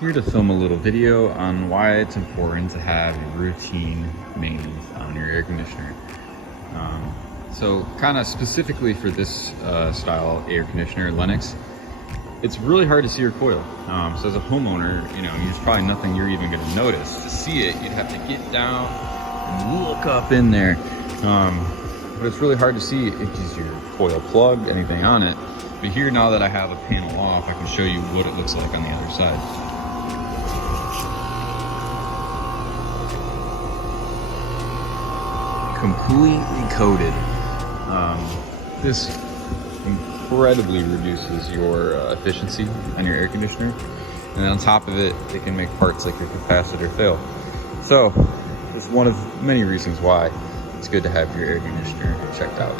Here to film a little video on why it's important to have routine maintenance on your air conditioner. So kind of specifically for this style air conditioner, Lennox, it's really hard to see your coil. So as a homeowner, there's probably nothing you're even gonna notice. To see it, you'd have to get down and look up in there. But it's really hard to see is your coil plugged, anything on it. But here, now that I have a panel off, I can show you what it looks like on the other side. Completely coated. This incredibly reduces your efficiency on your air conditioner, and on top of it, it can make parts like your capacitor fail. So it's one of many reasons why it's good to have your air conditioner checked out.